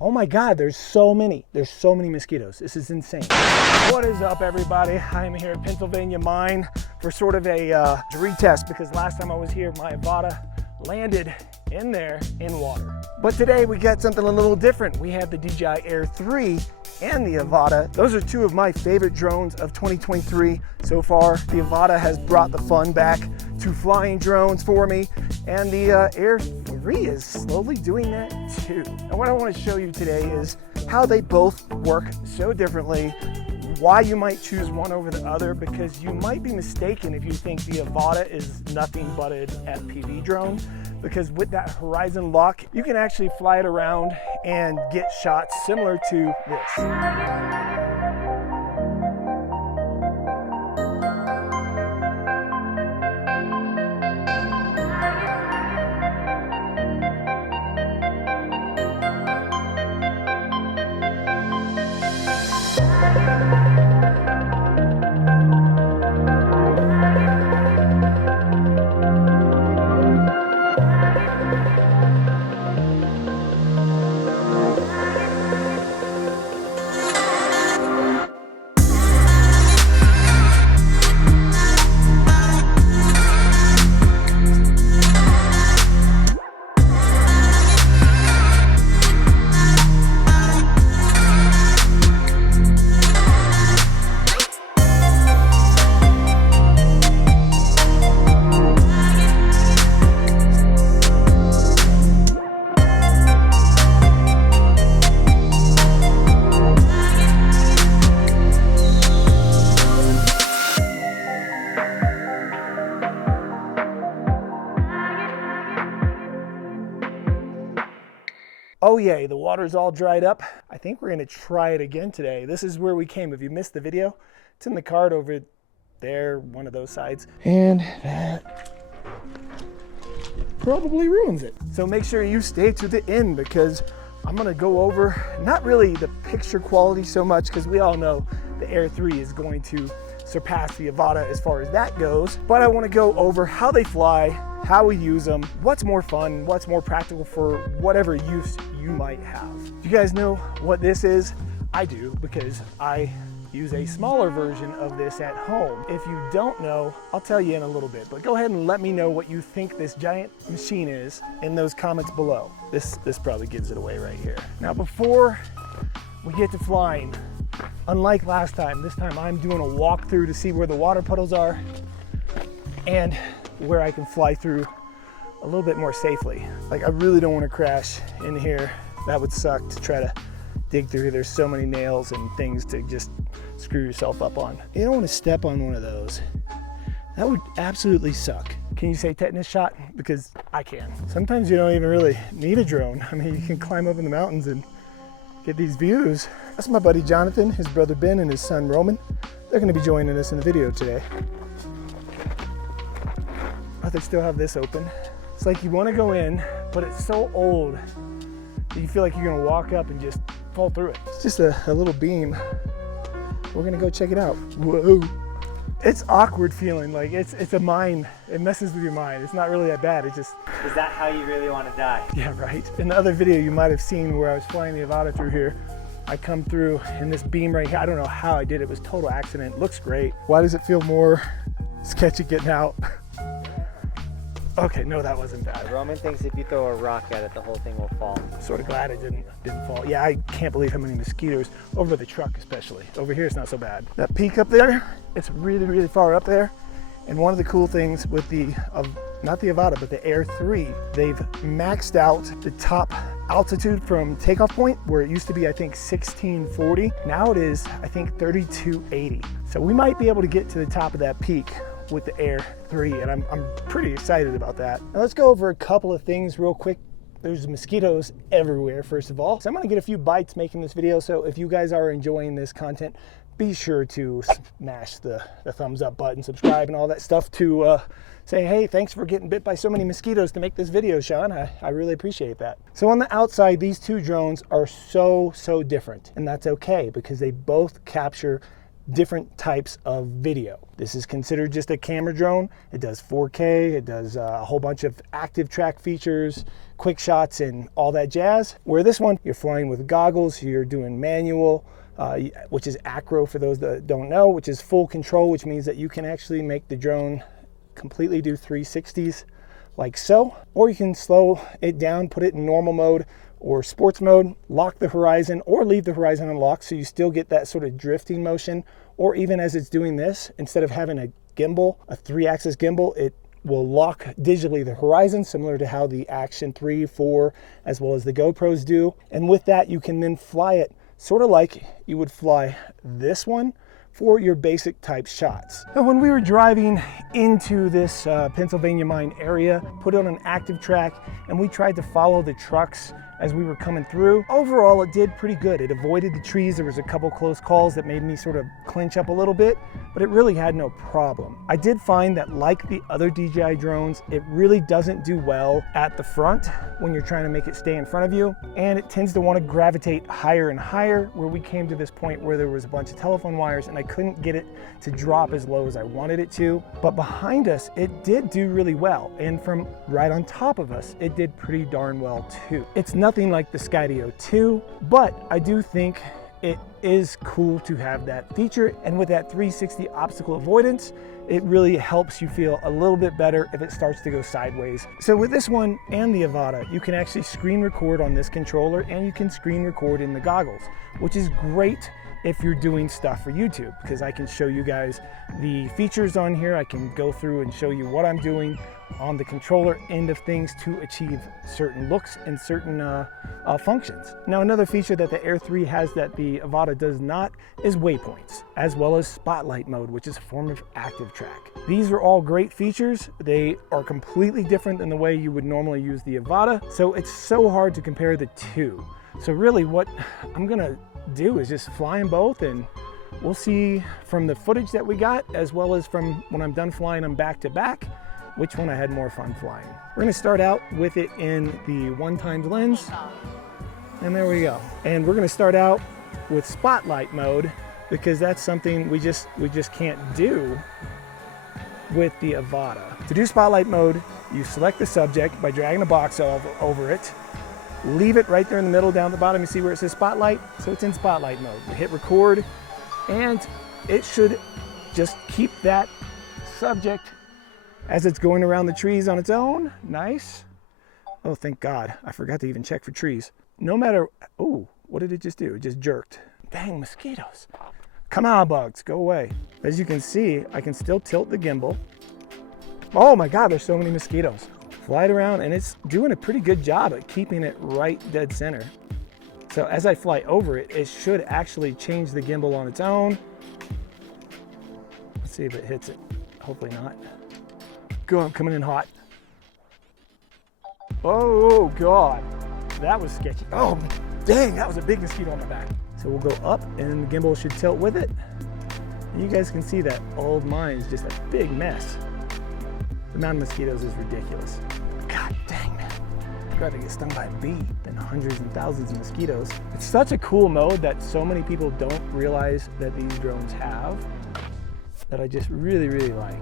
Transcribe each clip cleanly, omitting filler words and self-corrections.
Oh my God, there's so many mosquitoes. This is insane. What is up, everybody? I'm here at Pennsylvania Mine for sort of a retest, because last time I was here, my Avata landed in there in water. But today we got something a little different. We have the DJI Air 3 and the Avata. Those are two of my favorite drones of 2023 so far. The Avata has brought the fun back to flying drones for me, and the Air 3 is slowly doing that too. And what I want to show you today is how they both work so differently, why you might choose one over the other, because you might be mistaken if you think the Avata is nothing but an FPV drone, because with that horizon lock, you can actually fly it around and get shots similar to this. Oh yay, the water's all dried up. I think we're gonna try it again today. This is where we came. If you missed the video, it's in the card over there, one of those sides. And that probably ruins it. So make sure you stay to the end, because I'm gonna go over, not really the picture quality so much, because we all know the Air 3 is going to surpass the Avata as far as that goes, but I wanna go over how they fly, how we use them, what's more fun, what's more practical for whatever use you might have. Do you guys know what this is? I do, because I use a smaller version of this at home. If you don't know, I'll tell you in a little bit, but go ahead and let me know what you think this giant machine is in those comments below. This probably gives it away right here. Now, before we get to flying, unlike last time, this time I'm doing a walkthrough to see where the water puddles are and where I can fly through a little bit more safely. Like, I really don't want to crash in here. That would suck to try to dig through here. There's so many nails and things to just screw yourself up on. You don't want to step on one of those. That would absolutely suck. Can you say tetanus shot? Because I can. Sometimes you don't even really need a drone. I mean, you can climb up in the mountains and get these views. That's my buddy Jonathan, his brother Ben, and his son Roman. They're going to be joining us in the video today. Oh, they still have this open. It's like you want to go in, but it's so old that you feel like you're going to walk up and just fall through it. It's just a little beam. We're going to go check it out. Whoa. It's awkward feeling. Like, it's a mind. It messes with your mind. It's not really that bad. It just... Is that how you really want to die? Yeah, right. In the other video you might have seen where I was flying the Avata through here, I come through in this beam right here. I don't know how I did it. It was total accident. It looks great. Why does it feel more sketchy getting out? Okay, no, that wasn't bad. Roman thinks if you throw a rock at it, the whole thing will fall. Sort of glad it didn't fall. Yeah, I can't believe how many mosquitoes, over the truck especially. Over here, it's not so bad. That peak up there, it's really, really far up there. And one of the cool things with the, not the Avata, but the Air 3, they've maxed out the top altitude from takeoff point, where it used to be, I think, 1640. Now it is, I think, 3280. So we might be able to get to the top of that peak with the Air 3, and I'm pretty excited about that. Now let's go over a couple of things real quick. There's mosquitoes everywhere, first of all. So I'm gonna get a few bites making this video, so if you guys are enjoying this content, be sure to smash the thumbs up button, subscribe, and all that stuff to say, hey, thanks for getting bit by so many mosquitoes to make this video, Sean. I really appreciate that. So on the outside, these two drones are so different, and that's okay, because they both capture different types of video. This is considered just a camera drone. It does 4K, it does a whole bunch of active track features, quick shots and all that jazz. Where this one, you're flying with goggles, you're doing manual, which is acro for those that don't know, which is full control, which means that you can actually make the drone completely do 360s like so, or you can slow it down, put it in normal mode or sports mode, lock the horizon or leave the horizon unlocked so you still get that sort of drifting motion. Or even as it's doing this, instead of having a gimbal, a 3-axis gimbal, it will lock digitally the horizon, similar to how the Action 3, 4, as well as the GoPros do. And with that, you can then fly it sort of like you would fly this one for your basic type shots. Now, when we were driving into this Pennsylvania mine area, put it on an active track, and we tried to follow the trucks as we were coming through. Overall, it did pretty good. It avoided the trees. There was a couple close calls that made me sort of clinch up a little bit, but it really had no problem. I did find that, like the other DJI drones, it really doesn't do well at the front when you're trying to make it stay in front of you, and it tends to want to gravitate higher and higher, where we came to this point where there was a bunch of telephone wires and I couldn't get it to drop as low as I wanted it to. But behind us, it did do really well, and from right on top of us, it did pretty darn well too. It's nothing like the Skydio 2, but I do think it is cool to have that feature, and with that 360 obstacle avoidance, it really helps you feel a little bit better if it starts to go sideways. So with this one and the Avata, you can actually screen record on this controller, and you can screen record in the goggles, which is great if you're doing stuff for YouTube, because I can show you guys the features on here. I can go through and show you what I'm doing on the controller end of things to achieve certain looks and certain functions. Now, another feature that the Air 3 has that the Avata does not is waypoints, as well as spotlight mode, which is a form of active track. These are all great features. They are completely different than the way you would normally use the Avata, so it's so hard to compare the two. So really what I'm gonna do is just fly them both, and we'll see from the footage that we got, as well as from when I'm done flying them back to back, which one I had more fun flying. We're gonna start out with it in the 1x lens, and there we go. And we're gonna start out with spotlight mode, because that's something we just can't do with the Avata. To do spotlight mode, you select the subject by dragging a box over it, leave it right there in the middle down the bottom. You see where it says spotlight? So it's in spotlight mode. You hit record, and it should just keep that subject as it's going around the trees on its own. Nice. Oh, thank God. I forgot to even check for trees. No matter, oh, what did it just do? It just jerked. Dang, mosquitoes. Come on, bugs, go away. As you can see, I can still tilt the gimbal. Oh my God, there's so many mosquitoes. Fly it around, and it's doing a pretty good job at keeping it right dead center. So as I fly over it, it should actually change the gimbal on its own. Let's see if it hits it. Hopefully not. Go, I'm coming in hot. Oh God, that was sketchy. Oh dang, that was a big mosquito on my back. So we'll go up, and the gimbal should tilt with it. And you guys can see that old mine is just a big mess. The amount of mosquitoes is ridiculous. God dang, man. I'd rather get stung by a bee than hundreds and thousands of mosquitoes. It's such a cool mode that so many people don't realize that these drones have, that I just really, really like.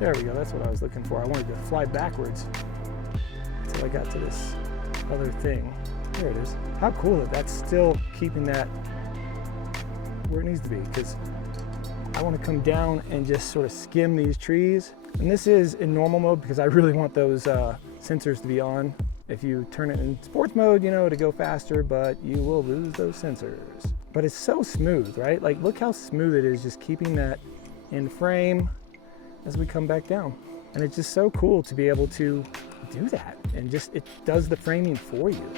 There we go, that's what I was looking for. I wanted to fly backwards until I got to this other thing. There it is. How cool that that's still keeping that where it needs to be, because I want to come down and just sort of skim these trees. And this is in normal mode because I really want those sensors to be on. If you turn it in sports mode, you know, to go faster, but you will lose those sensors. But it's so smooth, right? Like, look how smooth it is, just keeping that in frame as we come back down. And it's just so cool to be able to do that, and just it does the framing for you.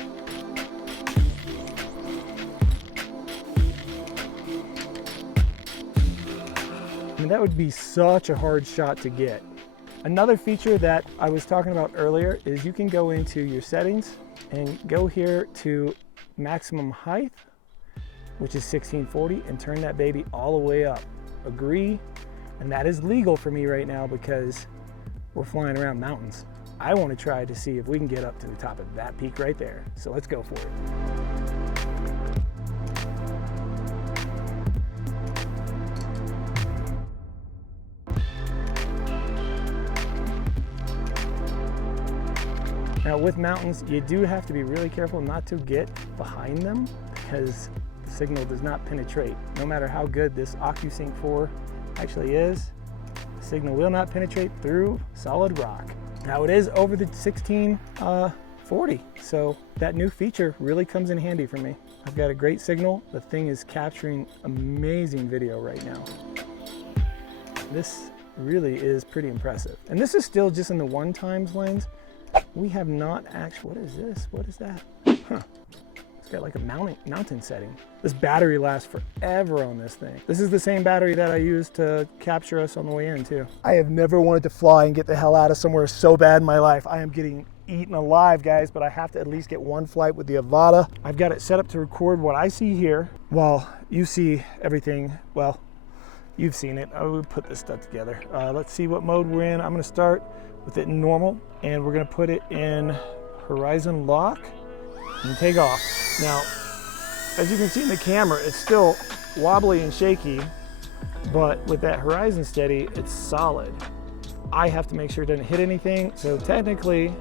I mean, that would be such a hard shot to get. Another feature that I was talking about earlier is you can go into your settings and go here to maximum height, which is 1640, and turn that baby all the way up. Agree? And that is legal for me right now because we're flying around mountains. I want to try to see if we can get up to the top of that peak right there. So let's go for it. Now with mountains, you do have to be really careful not to get behind them because the signal does not penetrate. No matter how good this OcuSync 4 actually is, the signal will not penetrate through solid rock. Now it is over the 1640, so that new feature really comes in handy for me. I've got a great signal. The thing is capturing amazing video right now. This really is pretty impressive. And this is still just in the 1x lens. We have not actually, what is this? What is that? Huh. It's got like a mountain setting. This battery lasts forever on this thing. This is the same battery that I used to capture us on the way in too. I have never wanted to fly and get the hell out of somewhere so bad in my life. I am getting eaten alive, guys, but I have to at least get one flight with the Avata. I've got it set up to record what I see here while you see everything. Well, you've seen it. I would put this stuff together. Let's see what mode we're in. I'm gonna start with it in normal, and we're gonna put it in horizon lock and take off. Now, as you can see in the camera, it's still wobbly and shaky, but with that Horizonsteady, it's solid. I have to make sure it doesn't hit anything, so technically,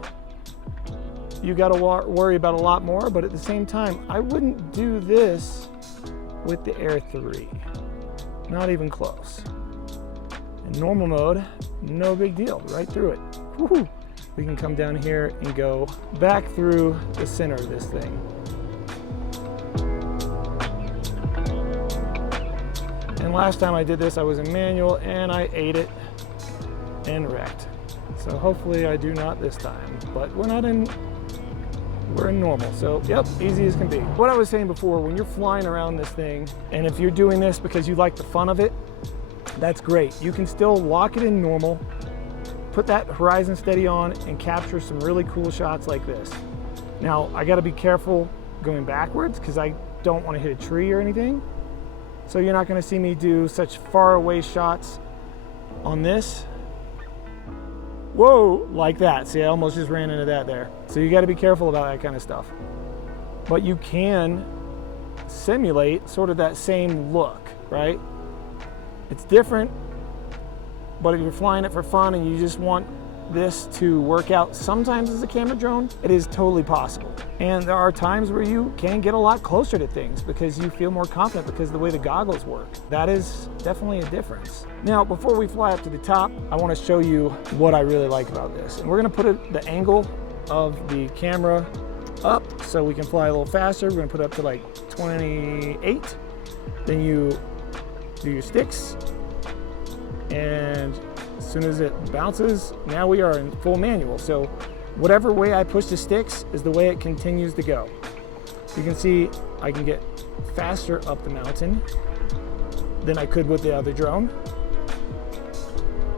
you gotta worry about a lot more, but at the same time, I wouldn't do this with the Air 3. Not even close. In normal mode, no big deal, right through it. Woohoo! We can come down here and go back through the center of this thing. And last time I did this, I was in manual and I ate it and wrecked. So hopefully I do not this time, but we're in normal. So yep, easy as can be. What I was saying before, when you're flying around this thing, and if you're doing this because you like the fun of it, that's great. You can still lock it in normal, put that Horizonsteady on and capture some really cool shots like this. Now, I gotta be careful going backwards because I don't want to hit a tree or anything. So you're not gonna see me do such far away shots on this. Whoa, like that. See, I almost just ran into that there. So you gotta be careful about that kind of stuff. But you can simulate sort of that same look, right? It's different, but if you're flying it for fun and you just want this to work out sometimes as a camera drone, it is totally possible. And there are times where you can get a lot closer to things because you feel more confident because of the way the goggles work. That is definitely a difference. Now, before we fly up to the top, I want to show you what I really like about this. And we're going to put the angle of the camera up so we can fly a little faster. We're going to put it up to like 28. Then you do your sticks, and as soon as it bounces, now we are in full manual. So whatever way I push the sticks is the way it continues to go. You can see I can get faster up the mountain than I could with the other drone.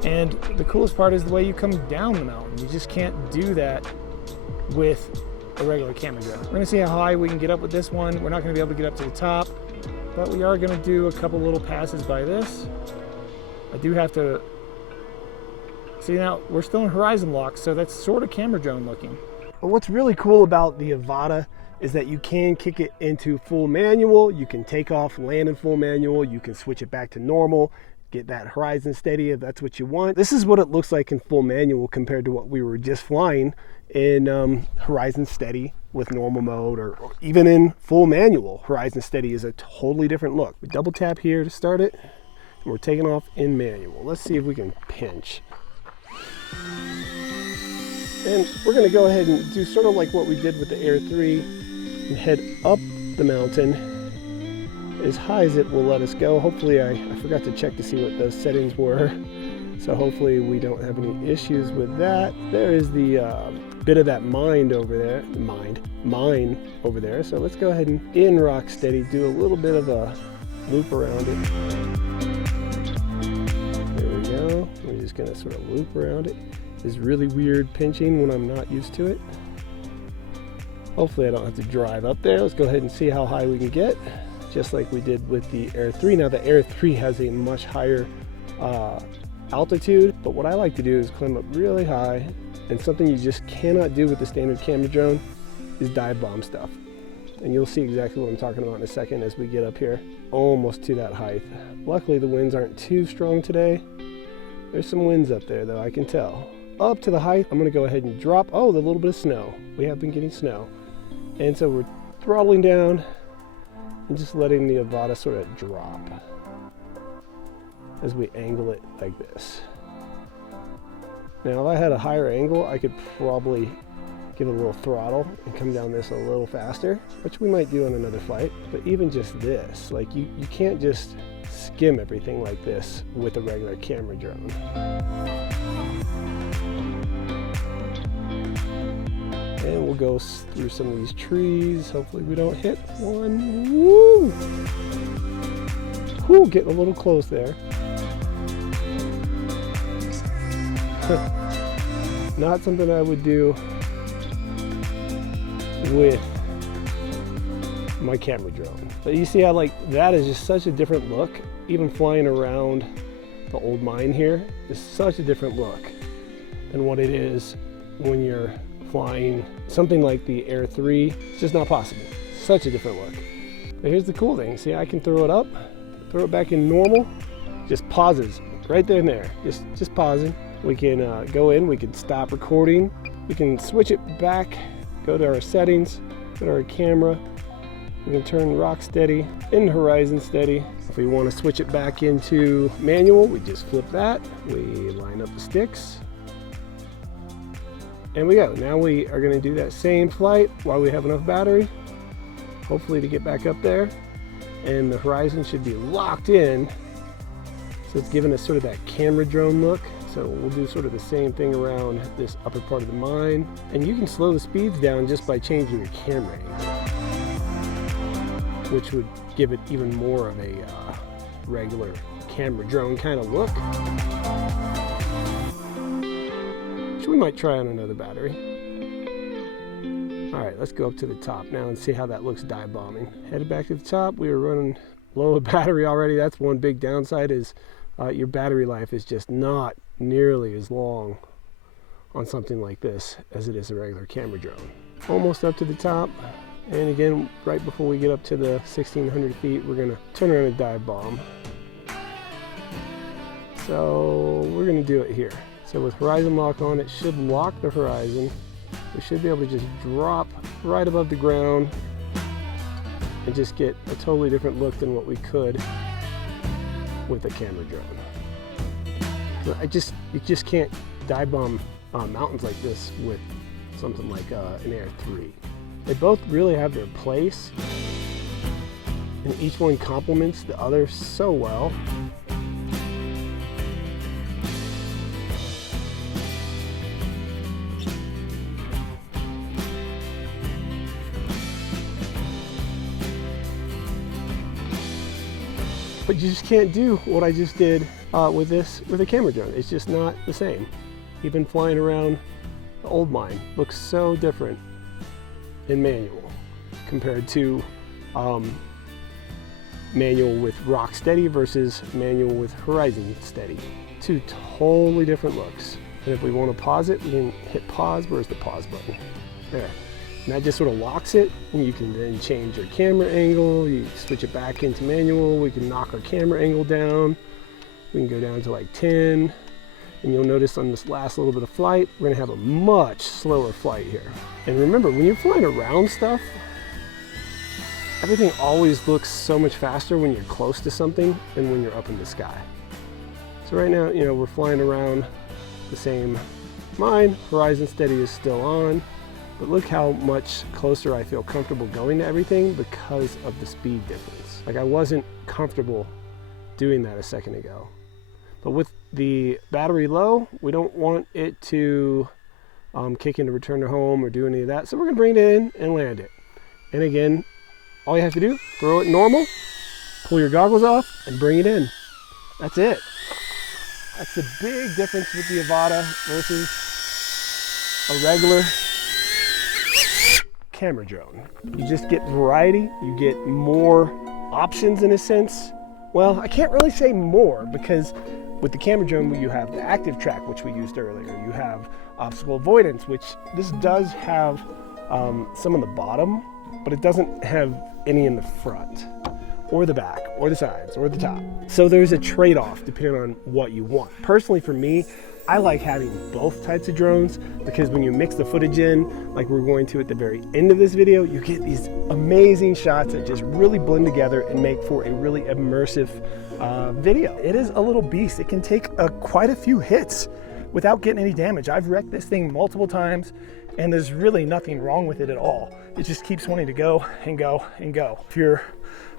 And the coolest part is the way you come down the mountain. You just can't do that with a regular camera drone. We're gonna see how high we can get up with this one. We're not gonna be able to get up to the top, but we are gonna do a couple little passes by this. I do have to, see now, we're still in horizon lock, so that's sort of camera drone looking. But what's really cool about the Avata is that you can kick it into full manual, you can take off, land in full manual, you can switch it back to normal, get that Horizonsteady if that's what you want. This is what it looks like in full manual compared to what we were just flying in Horizonsteady with normal mode, or even in full manual. Horizonsteady is a totally different look. We double tap here to start it, and we're taking off in manual. Let's see if we can pinch. And we're gonna go ahead and do sort of like what we did with the Air 3 and head up the mountain as high as it will let us go. Hopefully, I forgot to check to see what those settings were. So hopefully we don't have any issues with that. There is the bit of that mine over there. So let's go ahead and in RockSteady do a little bit of a loop around it. There we go. We're just gonna sort of loop around it. It's really weird pinching when I'm not used to it. Hopefully I don't have to drive up there. Let's go ahead and see how high we can get, just like we did with the Air 3. Now the Air 3 has a much higher altitude, but what I like to do is climb up really high, and something you just cannot do with the standard camera drone is dive bomb stuff. And you'll see exactly what I'm talking about in a second as we get up here, almost to that height. Luckily the winds aren't too strong today. There's some winds up there though, I can tell. up to the height. I'm gonna go ahead and drop, oh, the little bit of snow. We have been getting snow. And so we're throttling down and just letting the Avata sort of drop as we angle it like this. Now if I had a higher angle, I could probably give it a little throttle and come down this a little faster, which we might do on another flight. But even just this, like you can't just skim everything like this with a regular camera drone. And we'll go through some of these trees. Hopefully we don't hit one. Woo! Whew, getting a little close there. Not something I would do with my camera drone. But you see how like that is just such a different look. Even flying around the old mine here is such a different look than what it is when you're flying something like the Air 3. It's just not possible. Such a different look. But here's the cool thing. See, I can throw it up, throw it back in normal, just pauses right there and there. Just pausing. We can go in, we can stop recording, we can switch it back, go to our settings, go to our camera, we can turn RockSteady into Horizonsteady. If we want to switch it back into manual, we just flip that, we line up the sticks, and we go. Now we are going to do that same flight while we have enough battery, hopefully to get back up there, and the horizon should be locked in, so it's giving us sort of that camera drone look. So we'll do sort of the same thing around this upper part of the mine. And you can slow the speeds down just by changing your camera angle, which would give it even more of a regular camera drone kind of look. Which we might try on another battery. All right, let's go up to the top now and see how that looks dive bombing. Headed back to the top, we were running low of battery already. That's one big downside is your battery life is just not nearly as long on something like this as it is a regular camera drone. Almost up to the top, and again right before we get up to the 1600 feet we're going to turn around and dive bomb. So we're going to do it here. So with horizon lock on, it should lock the horizon. We should be able to just drop right above the ground and just get a totally different look than what we could with a camera drone. You just can't dive bomb mountains like this with something like an Air 3. They both really have their place, and each one complements the other so well. But you just can't do what I just did with a camera drone. It's just not the same. Even flying around the old mine looks so different in manual compared to manual with RockSteady versus manual with Horizonsteady. Two totally different looks. And if we want to pause it, we can hit pause. Where's the pause button? There. And that just sort of locks it, and you can then change your camera angle. You switch it back into manual. We can knock our camera angle down. We can go down to like 10. And you'll notice on this last little bit of flight, we're gonna have a much slower flight here. And remember, when you're flying around stuff, everything always looks so much faster when you're close to something than when you're up in the sky. So right now, we're flying around the same mine. Horizonsteady is still on. But look how much closer I feel comfortable going to everything because of the speed difference. Like I wasn't comfortable doing that a second ago. But with the battery low, we don't want it to kick into return to home or do any of that. So we're gonna bring it in and land it. And again, all you have to do, throw it normal, pull your goggles off and bring it in. That's it. That's the big difference with the Avata versus a regular camera drone. You just get variety, you get more options in a sense. Well, I can't really say more because with the camera drone you have the active track, which we used earlier. You have obstacle avoidance, which this does have some on the bottom, but it doesn't have any in the front. or the back, or the sides, or the top. So there's a trade-off depending on what you want. Personally, for me, I like having both types of drones because when you mix the footage in, like we're going to at the very end of this video, you get these amazing shots that just really blend together and make for a really immersive video. It is a little beast. It can take quite a few hits without getting any damage. I've wrecked this thing multiple times and there's really nothing wrong with it at all. It just keeps wanting to go and go and go. If you're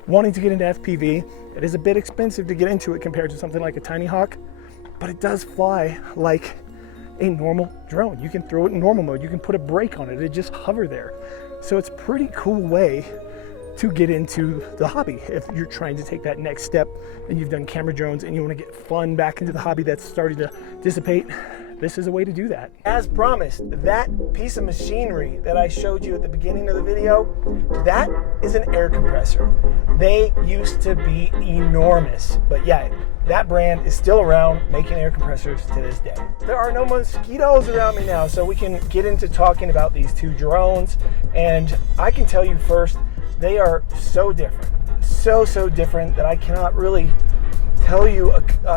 wanting to get into FPV, it is a bit expensive to get into it compared to something like a Tiny Hawk, but it does fly like a normal drone. You can throw it in normal mode. You can put a brake on it. It just hover there. So it's a pretty cool way to get into the hobby. If you're trying to take that next step and you've done camera drones and you want to get fun back into the hobby that's starting to dissipate, this is a way to do that. As promised, that piece of machinery that I showed you at the beginning of the video, that is an air compressor. They used to be enormous, but yeah, that brand is still around making air compressors to this day. There are no mosquitoes around me now, so we can get into talking about these two drones. And I can tell you first, they are so different, so different that I cannot really tell you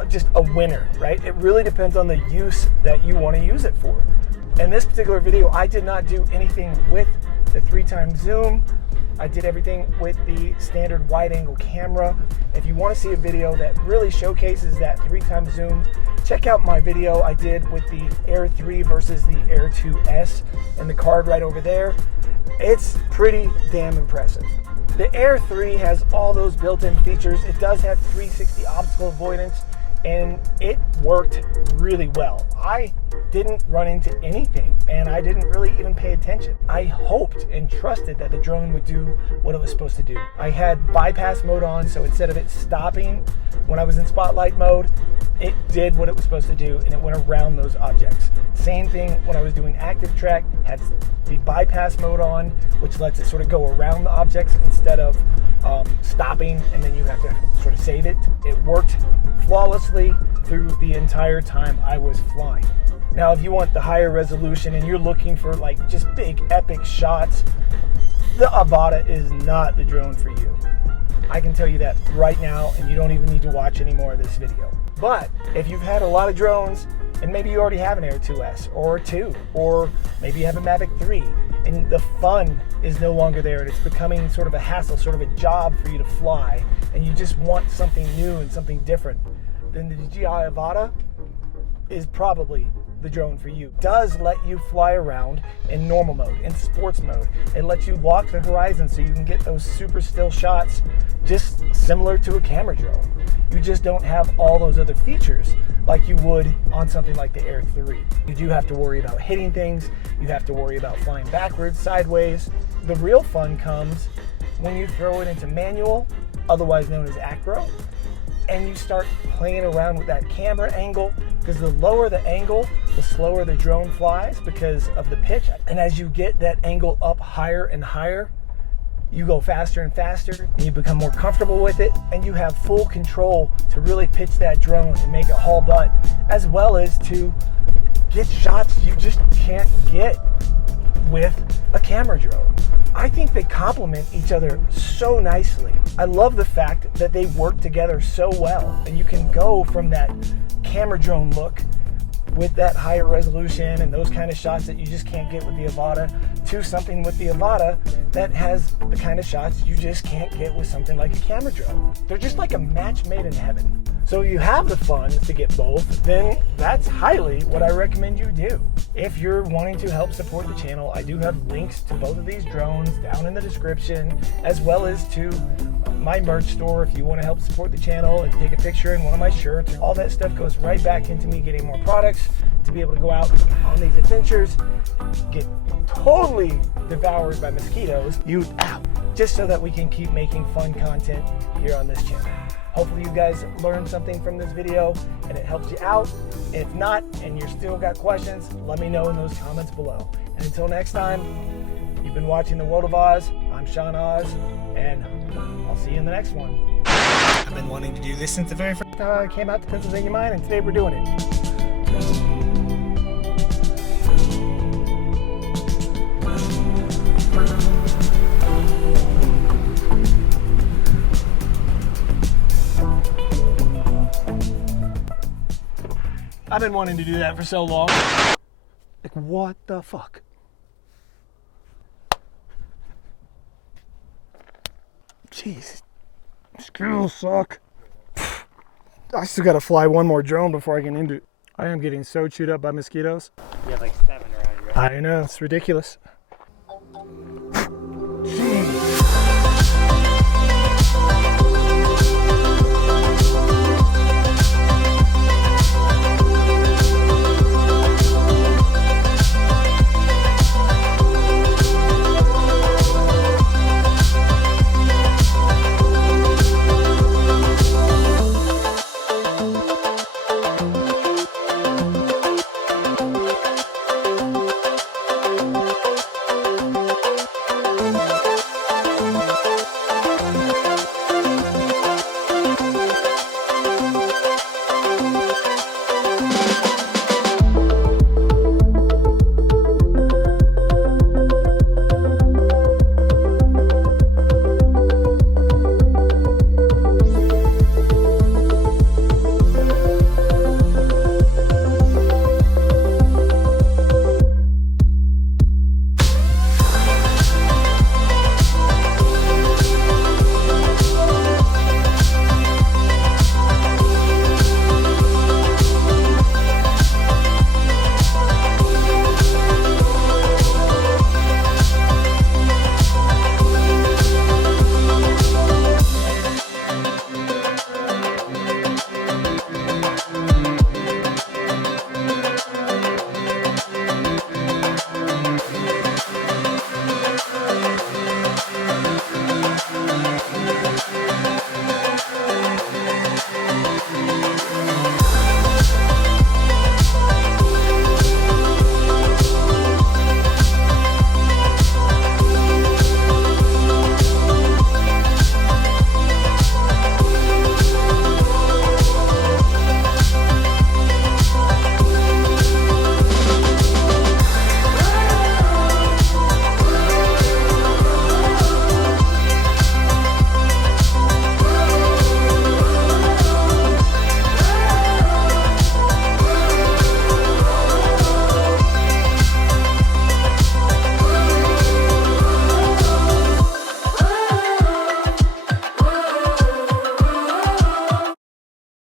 just a winner, right? It really depends on the use that you want to use it for. In this particular video, I did not do anything with the 3x zoom. I did everything with the standard wide angle camera. If you want to see a video that really showcases that 3x zoom, check out my video I did with the Air 3 versus the Air 2S in the card right over there. It's pretty damn impressive. The Air 3 has all those built-in features. It does have 360 obstacle avoidance, and it worked really well. I didn't run into anything, and I didn't really even pay attention. I hoped and trusted that the drone would do what it was supposed to do. I had bypass mode on, so instead of it stopping when I was in spotlight mode, it did what it was supposed to do, and it went around those objects. Same thing when I was doing active track, had the bypass mode on, which lets it sort of go around the objects instead of stopping, and then you have to sort of save it. It worked flawlessly through the entire time I was flying. Now, if you want the higher resolution and you're looking for like just big epic shots, the Avata is not the drone for you. I can tell you that right now, and you don't even need to watch any more of this video. But if you've had a lot of drones, and maybe you already have an Air 2S or 2, or maybe you have a Mavic 3, and the fun is no longer there, and it's becoming sort of a hassle, sort of a job for you to fly, and you just want something new and something different, then the DJI Avata is probably the drone for you. It does let you fly around in normal mode, in sports mode. It lets you lock the horizon so you can get those super still shots just similar to a camera drone. You just don't have all those other features like you would on something like the Air 3. You do have to worry about hitting things. You have to worry about flying backwards, sideways. The real fun comes when you throw it into manual, otherwise known as acro, and you start playing around with that camera angle, because the lower the angle, the slower the drone flies because of the pitch. And as you get that angle up higher and higher, you go faster and faster, and you become more comfortable with it, and you have full control to really pitch that drone and make it haul butt, as well as to get shots you just can't get with a camera drone. I think they complement each other so nicely. I love the fact that they work together so well, and you can go from that camera drone look with that higher resolution and those kind of shots that you just can't get with the Avata to something with the Avata that has the kind of shots you just can't get with something like a camera drone. They're just like a match made in heaven. So if you have the funds to get both, then that's highly what I recommend you do. If you're wanting to help support the channel, I do have links to both of these drones down in the description, as well as to my merch store if you want to help support the channel and take a picture in one of my shirts. All that stuff goes right back into me getting more products to be able to go out on these adventures, get totally devoured by mosquitoes, just so that we can keep making fun content here on this channel. Hopefully you guys learned something from this video and it helps you out. If not, and you're still got questions, let me know in those comments below. And until next time, you've been watching The World of Oz. I'm Sean Oz, and I'll see you in the next one. I've been wanting to do this since the very first time I came out to Pennsylvania Mine, and today we're doing it. I've been wanting to do that for so long. Like, what the fuck? Jeez, screws suck. I still gotta fly one more drone before I get into it. I am getting so chewed up by mosquitoes. You have like 7 around you, right? I know, it's ridiculous.